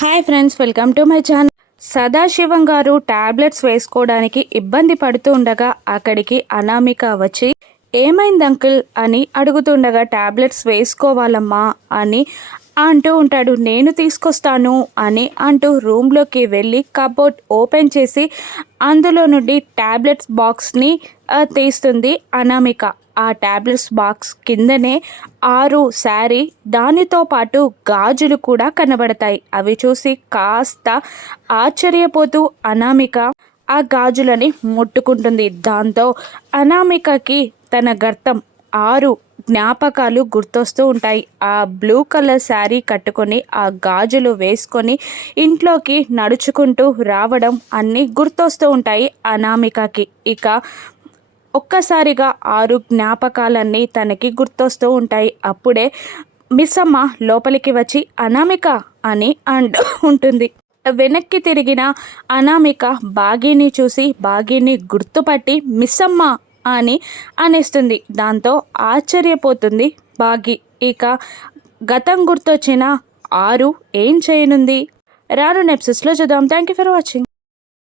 Hi friends, welcome to my channel. Sadasivam గారు tablets వేసుకోవడానికి ఇబ్బంది పడుతూ ఉండగా అక్కడికి అనామిక వచ్చి ఏమైంది అంకుల్ అని అడుగుతుండగా టాబ్లెట్స్ వేసుకోవాలమ్మా అని అంటూ ఉంటాడు. నేను తీసుకొస్తాను అని అంటూ రూమ్లోకి వెళ్ళి కబోర్డ్ ఓపెన్ చేసి అందులో నుండి టాబ్లెట్స్ బాక్స్ని తీస్తుంది అనామిక. ఆ టాబ్లెట్స్ బాక్స్ కిందనే 6 శారీ, దానితో పాటు గాజులు కూడా కనబడతాయి. అవి చూసి కాస్త ఆశ్చర్యపోతూ అనామిక ఆ గాజులని ముట్టుకుంటుంది. దాంతో అనామికకి తన గతం 6 జ్ఞాపకాలు గుర్తొస్తూ ఉంటాయి. ఆ బ్లూ కలర్ శారీ కట్టుకొని ఆ గాజులు వేసుకొని ఇంట్లోకి నడుచుకుంటూ రావడం అన్నీ గుర్తొస్తూ ఉంటాయి అనామికకి. ఇక ఒక్కసారిగా 6 జ్ఞాపకాలన్నీ తనకి గుర్తొస్తూ ఉంటాయి. అప్పుడే మిస్ అమ్మ లోపలికి వచ్చి అనామిక అని అంటూ ఉంటుంది. వెనక్కి తిరిగిన అనామిక బాగీని చూసి బాగీని గుర్తుపట్టి మిస్ అమ్మ అని అనేస్తుంది. దాంతో ఆశ్చర్యపోతుంది బాగీ. ఇక గతం గుర్తొచ్చిన 6 ఏం చేయనుంది రాను నెప్సెస్లో చూద్దాం. Thank you for watching.